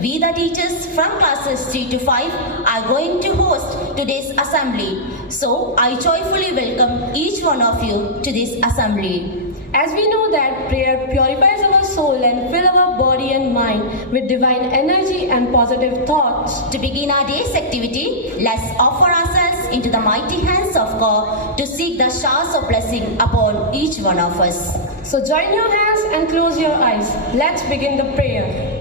we the teachers from classes 3 to 5 are going to host today's assembly. So I joyfully welcome each one of you to this assembly. As we know that prayer purifies our soul and fills our body and mind with divine energy and positive thoughts. To begin our day's activity, let's offer ourselves into the mighty hands of God to seek the showers of blessing upon each one of us. So join your hands and close your eyes. Let's begin the prayer.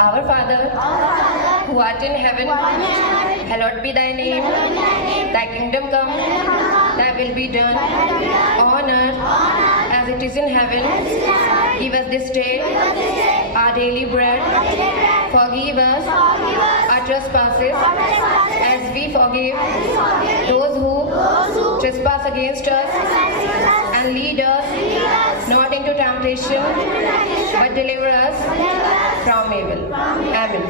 Our Father, who art in heaven, hallowed be thy name. Thy kingdom come, thy will be done on earth as it is in heaven. Give us this day our daily bread. Forgive us our trespasses as we forgive those who trespass against us. And lead us not into temptation, but deliver us from evil. Amen.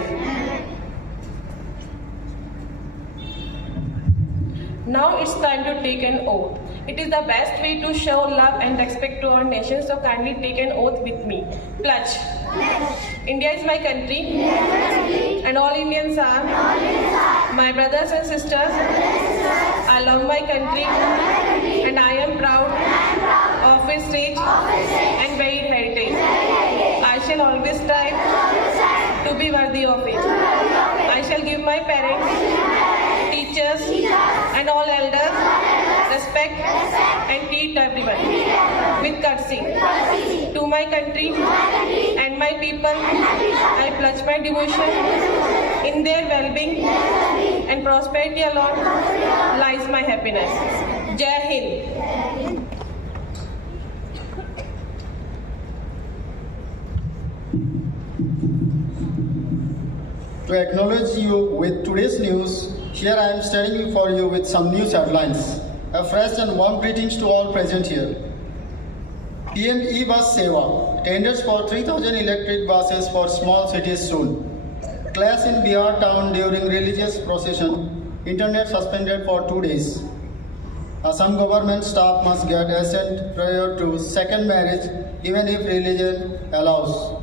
Now it's time to take an oath. It is the best way to show love and respect to our nation, so kindly take an oath with me. Pledge. India is my country, and all Indians are my brothers and sisters. I love my country, and I am proud respect and treat everyone with courtesy. To my country and my people, I pledge my devotion. In their well-being and prosperity alone lies my happiness. Jai Hind. To acknowledge you with today's news, here I am standing for you with some news headlines. A fresh and warm greetings to all present here. PM E-Bus Seva, tenders for 3,000 electric buses for small cities soon. Clash in Bihar town during religious procession, internet suspended for 2 days. Assam government staff must get assent prior to second marriage even if religion allows.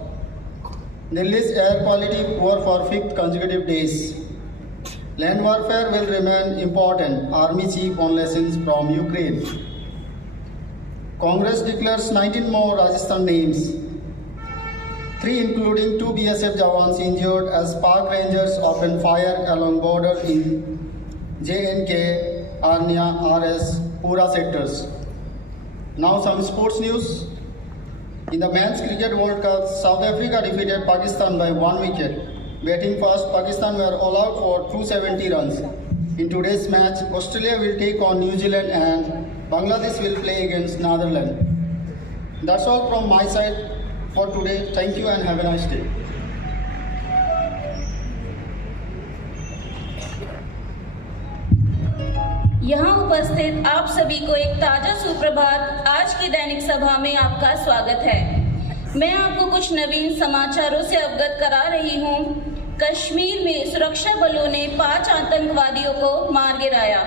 Delhi's air quality poor for 5th consecutive days. Land warfare will remain important, Army Chief on lessons from Ukraine. Congress declares 19 more Rajasthan names. 3 including 2 BSF Jawans injured as Park Rangers opened fire along border in J&K, Arnia, RS, Pura sectors. Now some sports news. In the Men's Cricket World Cup, South Africa defeated Pakistan by 1 wicket. Batting first, Pakistan were all out for 270 runs. In today's match, Australia will take on New Zealand and Bangladesh will play against Netherlands. That's all from my side for today. Thank you and have a nice day. यहाँ उपस्थित आप सभी को एक ताजा सुप्रभात। आज की दैनिक सभा में आपका स्वागत है। मैं आपको कुछ नवीन समाचारों से अवगत करा रही हूँ। कश्मीर में सुरक्षा बलों ने 5 आतंकवादियों को मार गिराया।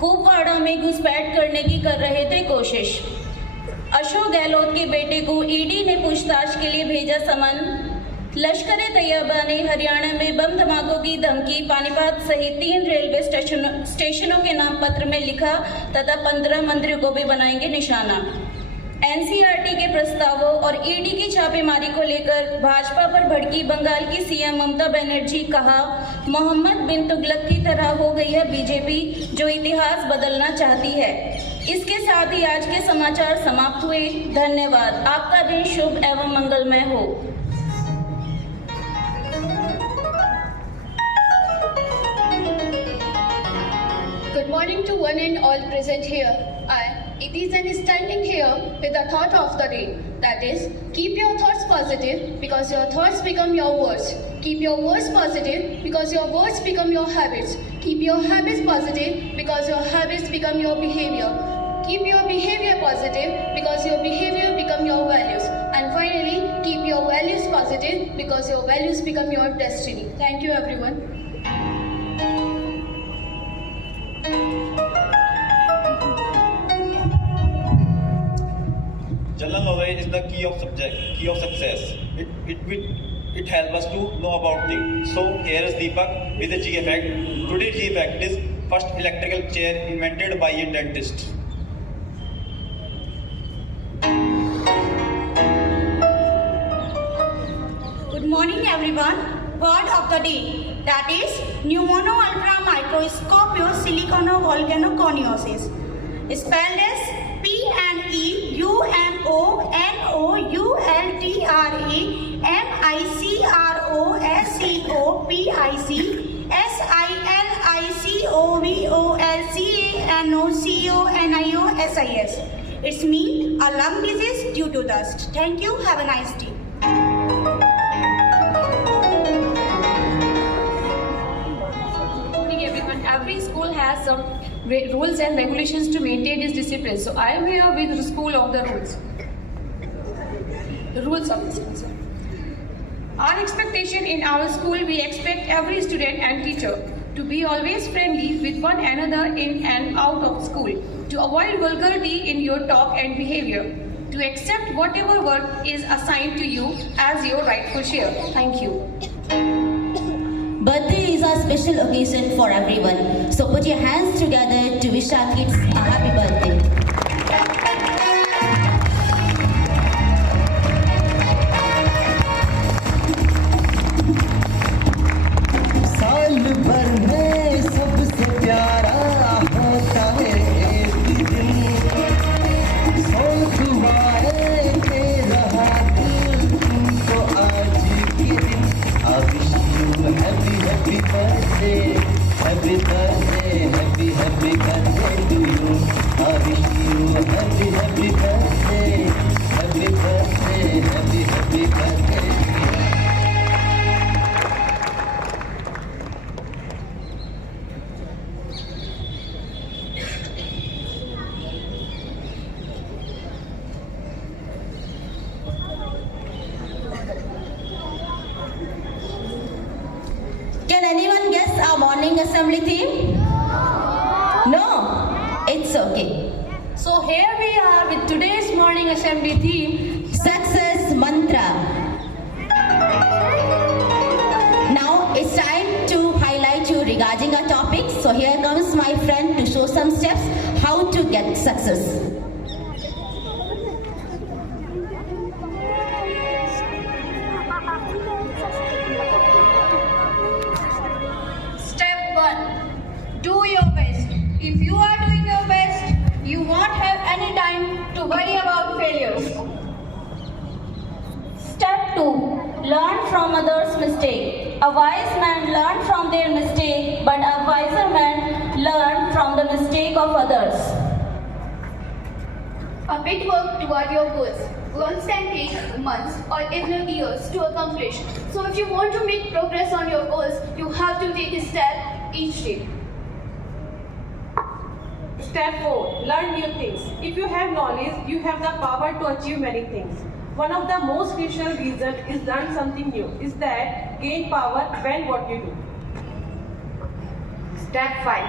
कुपवाड़ा में घुसपैठ करने की कर रहे थे कोशिश। अशोक गहलोत के बेटे को ईडी ने पूछताछ के लिए भेजा समन। लश्कर-ए-तैयबा ने हरियाणा में बम धमाकों की धमकी पानीपत सहित 3 रेलवे स्टेशनों के नाम पत्र में लिखा तथा 15 मंत्रियों को भी बनाएंगे निशाना। एनसीईआरटी के प्रस्तावों और ईडी की छापेमारी को लेकर भाजपा पर भड़की बंगाल की सीएम ममता बनर्जी। कहा, मोहम्मद बिन तुगलक की तरह हो गई है बीजेपी जो इतिहास बदलना चाहती है। इसके साथ ही आज के समाचार समाप्त हुए। धन्यवाद। आपका दिन शुभ एवं मंगलमय हो। Good morning to one and all present here. I, Itizen, is standing here with the thought of the day. That is, keep your thoughts positive because your thoughts become your words. Keep your words positive because your words become your habits. Keep your habits positive because your habits become your behavior. Keep your behavior positive because your behavior become your values. And finally, keep your values positive because your values become your destiny. Thank you, everyone. General knowledge is the key of success. It helps us to know about things. So here is Deepak with the G effect. Today's G effect is first electrical chair invented by a dentist. Good morning, everyone. Word of the day, that is pneumono ultra microscopic siliconovolcanoconiosis, spelled as PNEUMONICROSCOPIC It means a lung disease due to dust. Thank you. Have a nice day. Everyone, every school has some rules and regulations to maintain its discipline. So I am here with the school of the rules. The rules of the school. Our expectation in our school, we expect every student and teacher to be always friendly with one another in and out of school, to avoid vulgarity in your talk and behavior, to accept whatever work is assigned to you as your rightful share. Thank you. Birthday is a special occasion for everyone. So put your hands together to wish our kids a happy birthday. साल भर में सबसे प्यारा होता है एक दिन happy birthday, happy birthday, happy birthday. Can anyone guess our morning assembly theme? No? It's okay. So here we are with today's morning assembly theme, Success Mantra. Now it's time to highlight you regarding our topic. So here comes my friend to show some steps how to get success. Step 1. Do your best. If you are doing your best, you won't have any time to worry about failures. Step 2. Learn from others' mistake. A wise man learns from their mistake, but a wiser man learns from the mistake of others. A big work toward your goals. Goals can take months or even years to accomplish. So if you want to make progress on your goals, you have to take a step each day. Step 4. Learn new things. If you have knowledge, you have the power to achieve many things. One of the most crucial reasons is learn something new, is that gain power when what you do. Step 5.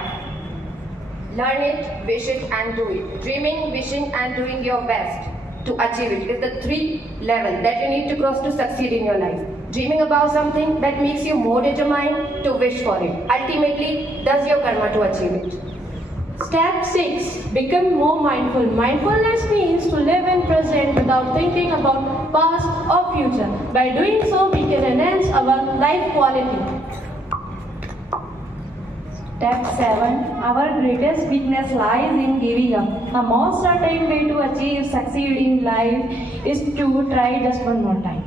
Learn it, wish it and do it. Dreaming, wishing and doing your best to achieve it is the 3 levels that you need to cross to succeed in your life. Dreaming about something that makes you more determined to wish for it. Ultimately, does your karma to achieve it. Step 6. Become more mindful. Mindfulness means to live in present without thinking about past or future. By doing so, we can enhance our life quality. Step 7. Our greatest weakness lies in giving up. The most certain way to achieve succeed in life is to try just one more time.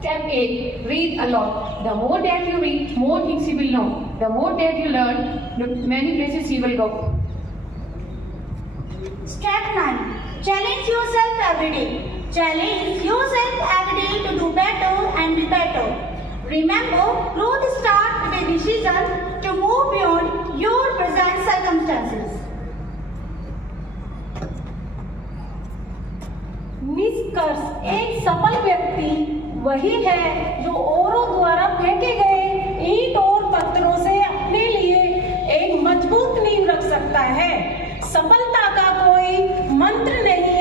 Step 8. Read a lot. The more that you read, more things you will know. The more that you learn, the many places you will go. Step 9. Challenge yourself every day. Challenge yourself every day to do better and be better. Remember, growth starts with a decision to move beyond your present circumstances. निष्कर्ष, एक सफल व्यक्ति वही है जो औरों द्वारा फेंके गए ईंट और पत्थरों से अपने लिए एक मजबूत नींव रख सकता है। सफलता का कोई मंत्र नहीं